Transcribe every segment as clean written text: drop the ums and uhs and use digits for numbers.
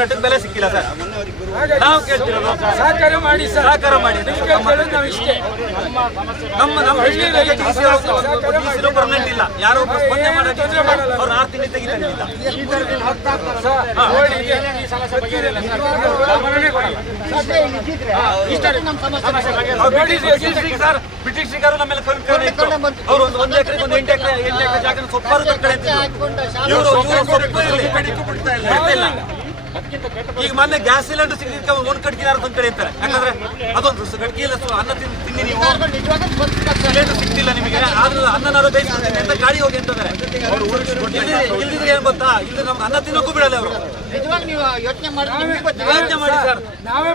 ಹೋರಾಟಕ್ಕೆ ಬೆಲೆ ಸಿಕ್ಕಿಲ್ಲ ಸರ್. ನಾವು ಕೇಳ್ತಿರೋದು ಸಹಕಾರ ಮಾಡಿ ಸರ್, ಸಹಕಾರ ಮಾಡಿ. ನಾವು ಇಷ್ಟೇ. ನಮ್ಮ ಪರ್ಮನೆಂಟ್ ಇಲ್ಲ, ಯಾರೋ ಸ್ಪಂದನೆ ಮಾಡೋಕೆ ಅವ್ರು 6 ತಿಂಗಳು ತೆಗಿತಾನಿಲ್ಲ. ಬ್ರಿಟಿಷರು ನಮ್ಮೆಲ್ಲ ಅವರು 1 ಎಕರೆಗೆ 8 ಎಕರೆ ಜಾಗ ಸೊಪ್ಪಾರು ಈಗ ಮೊನ್ನೆ ಗ್ಯಾಸ್ ಸಿಲಿಂಡರ್ ಸಿಗಲಿಕ್ಕೆ 1 ಕಟ್ಗೆ ಯಾರು ತಂದು ಅಂತಾರೆ. ಯಾಕಂದ್ರೆ ಅದೊಂದು ಕಟ್ಗೆ ಇಲ್ಲ, ಅನ್ನ ತಿನ್ನಿ ನೀವು, ಸಿಲಿಂಡರ್ ಸಿಗ್ತಿಲ್ಲ ನಿಮಗೆ, ಆದ್ರೂ ಅನ್ನನಾರು ಬೇಯಿಸ್ಕೊಳ್ತೀನಿ ಅಂತ ಗಾಡಿ ಹೋಗಿ ಅಂತಾರೆ. ಇಲ್ದಿದ್ರೆ ಏನ್ ಗೊತ್ತಾ, ಇಲ್ಲಿ ನಮ್ಗೆ ಅನ್ನ ತಿನ್ನೋಕ್ಕೂ ಬಿಡಲ್ಲ ಅವರು. ಯೋಚನೆ ಮಾಡಿ ಸರ್, ನಾವೇ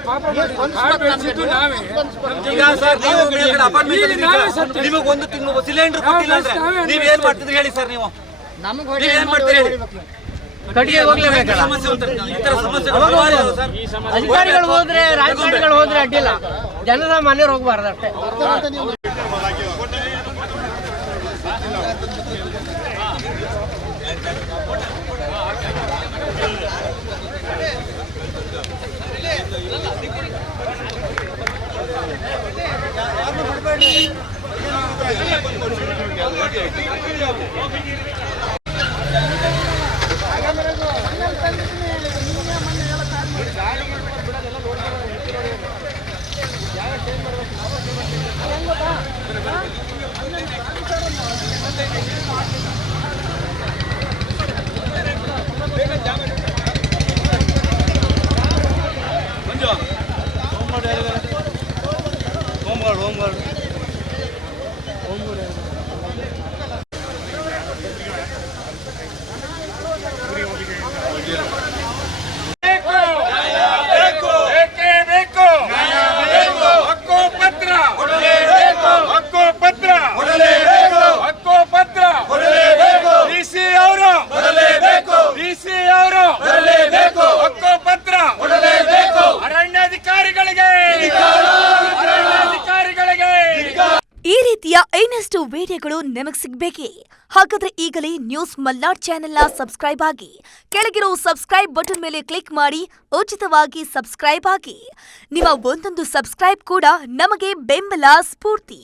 ಈಗ ಸರ್ ನೀವು ಅಪಾರ್ಟ್ಮೆಂಟ್ ನಿಮಗೆ 1 ತಿಂಗಳು ಸಿಲಿಂಡರ್ ಕೊಟ್ಟಿಲ್ಲ ಅಂದ್ರೆ ನೀವೇನ್ ಮಾಡ್ತಿದ್ರಿ ಹೇಳಿ ಸರ್? ನೀವು ಏನ್ ಮಾಡ್ತೀರಿ ಹೇಳಿ? ಅಧಿಕಾರಿಗಳು ಹೋದ್ರೆ ರಾಜಕಾರಣಿಗಳು ಹೋದ್ರೆ ಅಡ್ಡಿಲ್ಲ, ಜನಸಾಮಾನ್ಯರು ಹೋಗ್ಬಾರ್ದು ಅಷ್ಟೇ. ಈ ರೀತಿಯ ಇನ್ನಷ್ಟು ವಿಡಿಯೋಗಳು ನಿಮಗೆ ಸಿಗಬೇಕೇ? ಹಾಗಾದ್ರೆ ಈಗಲೇ ನ್ಯೂಸ್ ಮಲ್ನಾಡ್ ಚಾನೆಲ್ನ ಸಬ್ಸ್ಕ್ರೈಬ್ ಆಗಿ, ಕೆಳಗಿರೋ ಸಬ್ಸ್ಕ್ರೈಬ್ ಬಟನ್ ಮೇಲೆ ಕ್ಲಿಕ್ ಮಾಡಿ ಉಚಿತವಾಗಿ ಸಬ್ಸ್ಕ್ರೈಬ್ ಆಗಿ. ನಿಮ್ಮ ಒಂದೊಂದು ಸಬ್ಸ್ಕ್ರೈಬ್ ಕೂಡ ನಮಗೆ ಬೆಂಬಲ, ಸ್ಫೂರ್ತಿ.